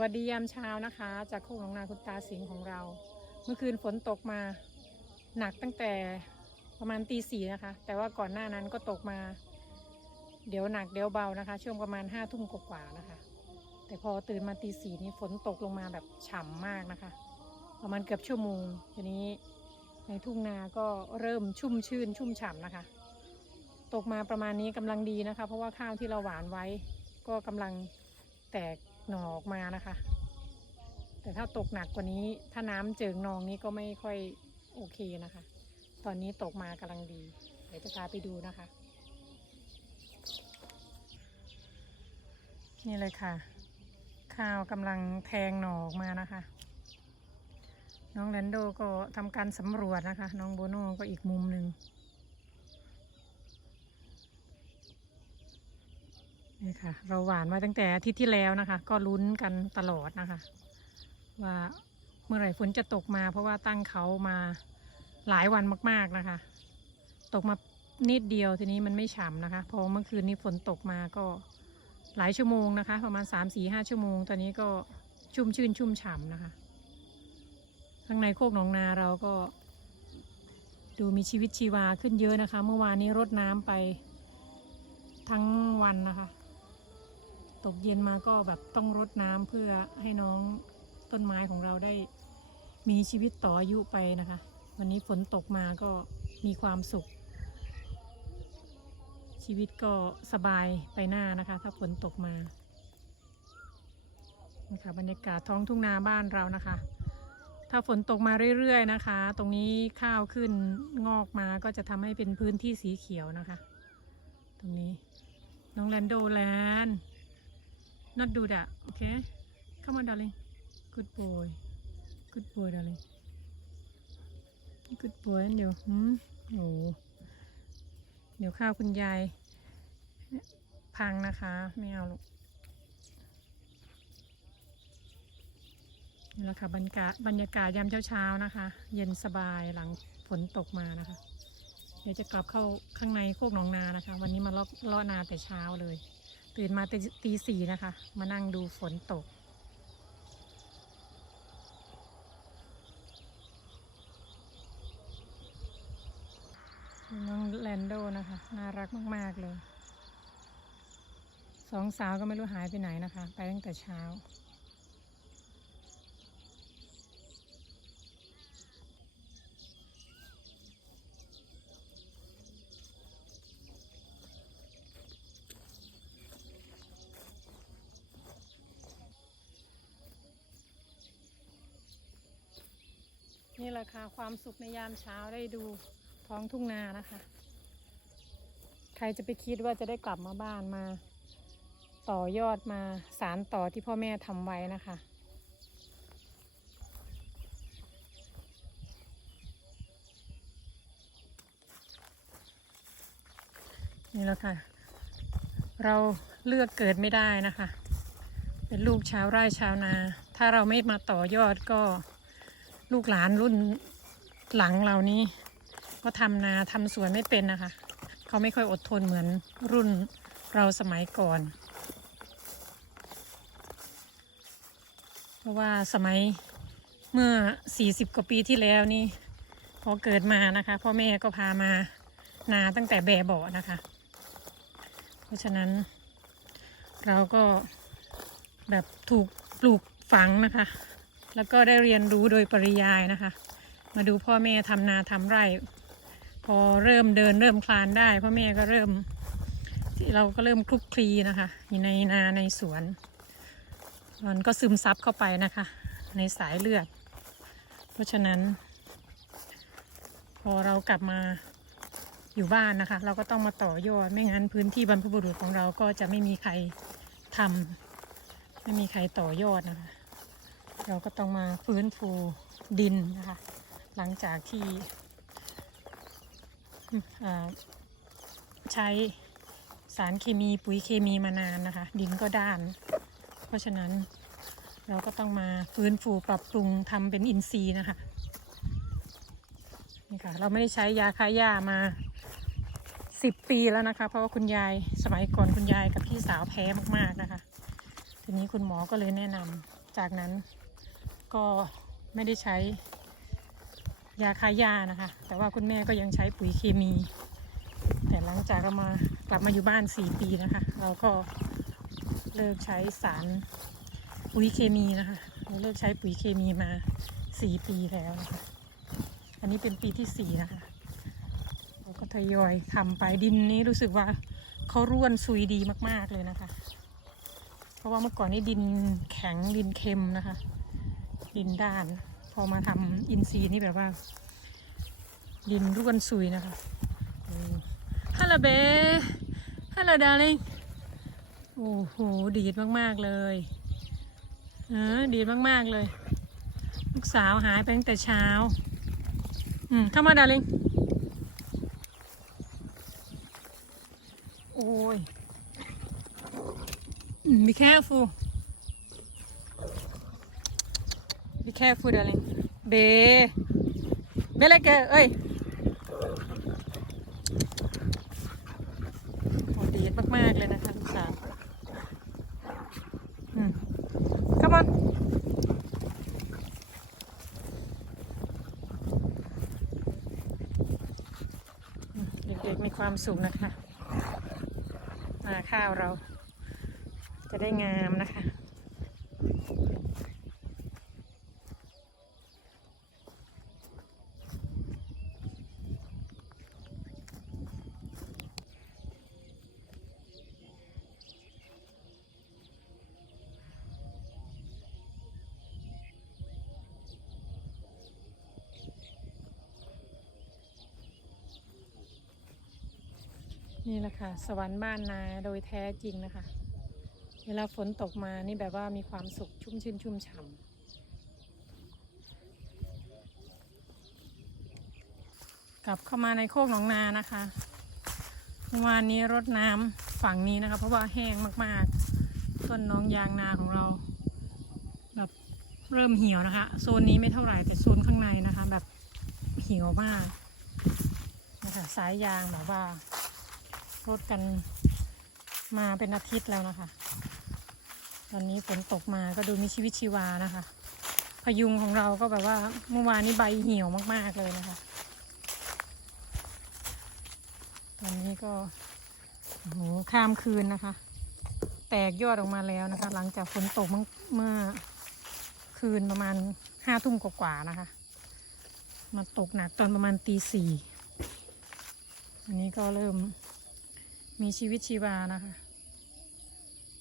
วัสดียามเช้านะคะ จากโคกหนองนาคุณตาสิงห์ของเรา เมื่อคืนฝนตกมาหนักตั้งแต่ประมาณตีสี่นะคะ แต่ว่าก่อนหน้านั้นก็ตกมา เดี๋ยวหนักเดี๋ยวเบานะคะ ช่วงประมาณห้าทุ่มกว่านะคะ แต่พอตื่นมาตีสี่นี้ฝนตกลงมาแบบฉ่ำมากนะคะ ประมาณเกือบชั่วโมงทีนี้ในทุ่งนาก็เริ่มชุ่มชื่น ชุ่มฉ่ำนะคะ ตกมาประมาณนี้กำลังดีนะคะ เพราะว่าข้าวที่เราหวานไว้ ก็กำลังแตก หน่อออกมานะคะ แต่ถ้าตกหนักกว่านี้ ถ้าน้ำเจิงนองนี้ก็ไม่ค่อยโอเคนะคะ ตอนนี้ตกมากำลังดี เดี๋ยวจะพาไปดูนะคะ นี่เลยค่ะ ข้าวกำลังแทงหน่อออกมานะคะ น้องแลนโดก็ทำการสำรวจนะคะ น้องโบโน่ก็อีกมุมหนึ่ง นี่ค่ะ เราหวานมาตั้งแต่อาทิตย์ที่แล้วนะคะ ก็ลุ้นกันตลอดนะคะ ว่าเมื่อไหร่ฝนจะตกมา เพราะว่าตั้งเขามาหลายวันมาก ๆนะคะ ตกมานิดเดียวทีนี้มันไม่ฉ่ำนะคะ พอเมื่อคืนนี้ฝนตกมาก็หลายชั่วโมงนะคะ ประมาณ3 4 5ชั่วโมง ตอนนี้ก็ชุ่มชื่นชุ่มฉ่ำนะคะ ข้างในโคกหนองนาเราก็ ดูมีชีวิตชีวาขึ้นเยอะนะคะ เมื่อวานนี้รดน้ำไปทั้งวันนะคะ ตกเย็นมาก็แบบต้องรดน้ำเพื่อให้น้องต้นไม้ของเราได้มีชีวิตต่ออายุไปนะคะ วันนี้ฝนตกมาก็มีความสุข ชีวิตก็สบายไปหน้านะคะ ถ้าฝนตกมานี่ค่ะบรรยากาศท้องทุ่งนาบ้านเรานะคะ ถ้าฝนตกมาเรื่อยๆนะคะ ตรงนี้ข้าวขึ้นงอกมาก็จะทำให้เป็นพื้นที่สีเขียวนะคะ ตรงนี้น้องแลนโดแลน not do that okay come on darling good boy good boy darling good boy เดี๋ยวหืมโอ้เดี๋ยวข้าวคุณยายพังนะคะ ไม่เอาลูกนี่แหละค่ะบรรยากาศบรรยากาศยามเช้าๆนะคะ เย็นสบายหลังฝนตกมานะคะ เดี๋ยวจะกลับเข้าข้างในโคกหนองนานะคะ วันนี้มาลาะเลาะนาแต่เช้าเลย ตื่นมาตีสี่นะคะ มานั่งดูฝนตก น้องแลนโดนะคะ น่ารักมาก ๆ เลย สองสาวก็ไม่รู้หายไปไหนนะคะ ไปตั้งแต่เช้า นี่แหละค่ะความสุขในยามเช้าได้ดูท้องทุ่งนานะคะ ใครจะไปคิดว่าจะได้กลับมาบ้านมา ต่อยอดมาสารต่อที่พ่อแม่ทำไว้นะคะ นี่แหละค่ะ เราเลือกเกิดไม่ได้นะคะ เป็นลูกชาวไร่ชาวนา ถ้าเราไม่มาต่อยอดก็ ลูกหลานรุ่นหลังเรานี้ก็ทำนาทำสวนไม่เป็นนะคะ เขาไม่ค่อยอดทนเหมือนรุ่นเราสมัยก่อน เพราะว่าสมัยเมื่อ 40 กว่าปีที่แล้วนี่พอเกิดมานะคะพ่อแม่ก็พามานาตั้งแต่แบบเบาะนะคะ เพราะฉะนั้น เราก็แบบถูกปลูกฝังนะคะ แล้วก็ได้เรียนรู้โดยปริยายนะคะ มาดูพ่อแม่ทำนาทำไร่ พอเริ่มเดินเริ่มคลานได้ พ่อแม่ก็เริ่มเราก็เริ่มคลุกคลีนะคะอยู่ในนาในสวน มันก็ซึมซับเข้าไปนะคะ ในสายเลือด เพราะฉะนั้น พอเรากลับมาอยู่บ้านนะคะ เราก็ต้องมาต่อยอดไม่งั้นพื้นที่บรรพบุรุษของเราก็จะไม่มีใครทำไม่มีใครต่อยอดนะคะ เราก็ต้องมาฟื้นฟูดินนะคะ หลังจากที่ใช้สารเคมีปุ๋ยเคมีมานานนะคะ ดินก็ด้าน เพราะฉะนั้นเราก็ต้องมาฟื้นฟูปรับปรุงทำเป็นอินทรีย์นะคะนี่ค่ะเราไม่ได้ใช้ยาฆ่าหญ้ามาสิบปีแล้วนะคะ เพราะว่าคุณยายสมัยก่อนคุณยายกับพี่สาวแพ้มากๆนะคะ ทีนี้คุณหมอก็เลยแนะนำจากนั้น ก็ไม่ได้ใช้ยาคายานะคะ แต่ว่าคุณแม่ก็ยังใช้ปุ๋ยเคมี แต่หลังจากเรามากลับมาอยู่บ้าน 4 ปีนะคะ เราก็เลิกใช้สารปุ๋ยเคมีนะคะเราเลิกใช้ปุ๋ยเคมีมา 4 ปีแล้วนะคะอันนี้เป็นปีที่ 4 นะคะเราก็ทยอยทำไปดินนี้รู้สึกว่าเขาร่วนซุยดีมาก ๆ เลยนะคะ เพราะว่าเมื่อก่อนนี่ดินแข็งดินเค็มนะคะ ดินด้าน พอมาทำอินทรีนี่แบบว่า ดินร่วนซุยนะคะฮัลโหลเบฮัลโหลดาริงโอ้โห ดีดมากๆเลยเออดีดมากๆเลย ลูกสาวหายไปตั้งแต่เช้า อืมเข้ามาดาริงโอ้ย Be careful. Be careful, darling. เบเบลเกอร์เอ้ยโหดีดมาก ๆ เลยนะคะลูกสาวอืม come on เด็กๆมีความสุขนะคะมาข้าวเราจะได้งามนะคะ นี่แหละค่ะ สวรรค์บ้านนาโดยแท้จริงนะคะ เวลาฝนตกมานี่แบบว่ามีความสุขชุ่มชื่นชุ่มฉ่ำกลับเข้ามาในโคกหนองนานะคะเมื่อวานนี้รดน้ำฝั่งนี้นะคะ เพราะว่าแห้งมากๆ ต้นน้องยางนาของเรา แบบเริ่มเหี่ยวนะคะ โซนนี้ไม่เท่าไหร่แต่โซนข้างในนะคะ แบบเหี่ยวมากนะคะสายยางแบบว่า รดกันมาเป็นอาทิตย์แล้วนะคะ ตอนนี้ฝนตกมาก็ดูมีชีวิตชีวานะคะ พยุงของเราก็แบบว่าเมื่อวานนี้ใบเหี่ยวมากๆเลยนะคะ ตอนนี้ก็โอ้โหข้ามคืนนะคะ แตกยอดออกมาแล้วนะคะ หลังจากฝนตกเมื่อคืนประมาณห้าทุ่มกว่าๆนะคะ มาตกหนักตอนประมาณตีสี่อันนี้ก็เริ่ม มีชีวิตชีวานะคะ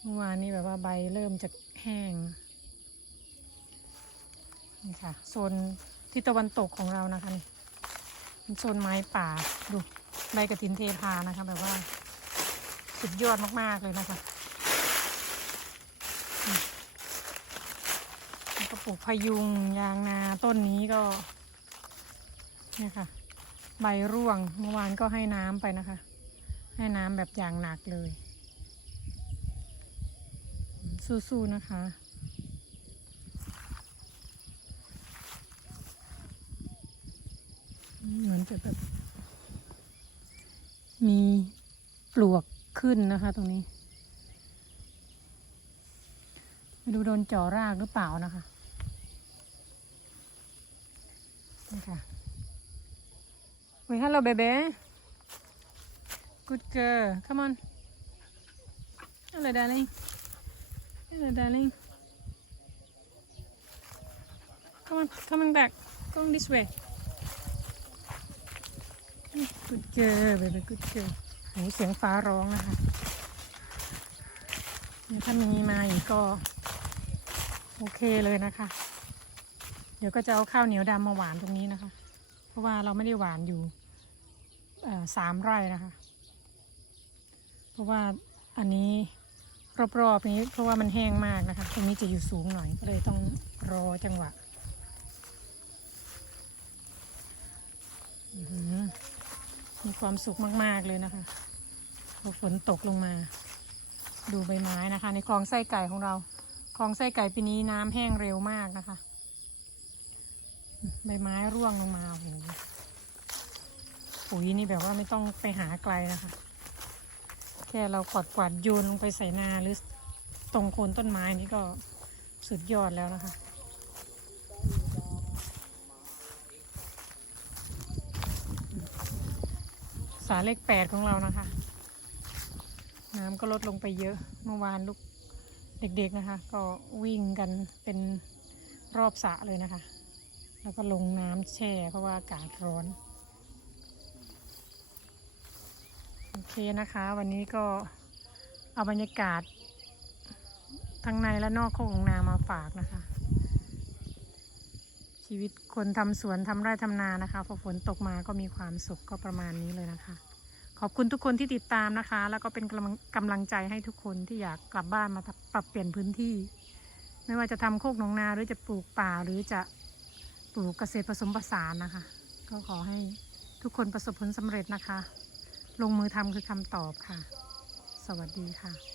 เมื่อวานนี้แบบว่าใบเริ่มจะแห้ง นี่ค่ะ โซนที่ตะวันตกของเรานะคะนี่เป็นโซนไม้ป่า ดูใบกระถินเทพานะคะ แบบว่า สุดยอดมากๆเลยนะคะแล้วก็ปลูกพยุงยางนาต้นนี้ก็เนี่ยค่ะ ใบร่วงเมื่อวานก็ให้น้ำไปนะคะ ให้น้ำแบบอย่างหนักเลย สู้ๆนะคะเหมือนจะแบบมีปลวกขึ้นนะคะ ตรงนี้ไม่รู้โดนจ่อรากหรือเปล่านะคะนี่ค่ะ Wait, hello, baby. Good girl. Come on. Hello, darling. Hello, darling. Come on, coming back. Going this way. Good girl, baby. Good girl. โหเสียงฟ้าร้องนะคะถ้ามีมาอีกก็ โอเคเลยนะคะ เดี๋ยวก็จะเอาข้าวเหนียวดำมาหวานตรงนี้นะคะ เพราะว่าเราไม่ได้หวานอยู่สามไร่นะคะ เพราะว่าอันนี้รอบๆนี้เพราะว่ามันแห้งมากนะคะตรงนี้จะอยู่สูงหน่อยก็เลยต้องรอจังหวะมีความสุขมากๆเลยนะคะพอฝนตกลงมา ดูใบไม้นะคะ ในคลองไส้ไก่ของเราคลองไส้ไก่ปีนี้น้ำแห้งเร็วมากนะคะ ใบไม้ร่วงลงมาโอ้โหปุ๋ยนี่แบบว่าไม่ต้องไปหาไกลนะคะ ค่เรากวาดกวาดโยนลงไปใส่นาหรือตรงโคนต้นไม้นี่ก็สุดยอดแล้วนะคะ สาเลขแปดของเรานะคะ น้ำก็ลดลงไปเยอะเมื่อวานลูกเด็กๆนะคะ ก็วิ่งกันเป็นรอบสระเลยนะคะ แล้วก็ลงน้ำแช่เพราะว่าอากาศร้อน โอเคนะคะ วันนี้ก็เอาบรรยากาศ ทั้งในและนอกโคกของนามาฝากนะคะ ชีวิตคนทำสวนทำไร่ทำนานะคะพอฝนตกมาก็มีความสุขก็ประมาณนี้เลยนะคะ ขอบคุณทุกคนที่ติดตามนะคะ แล้วก็เป็นกำลังกำลังใจให้ทุกคนที่อยากกลับบ้านมาปรับเปลี่ยนพื้นที่ ไม่ว่าจะทำโคกหนองนาหรือจะปลูกป่าหรือจะปลูกเกษตรผสมผสานนะคะ ก็ขอให้ทุกคนประสบผลสำเร็จนะคะ ลงมือทำคือคำตอบค่ะ สวัสดีค่ะ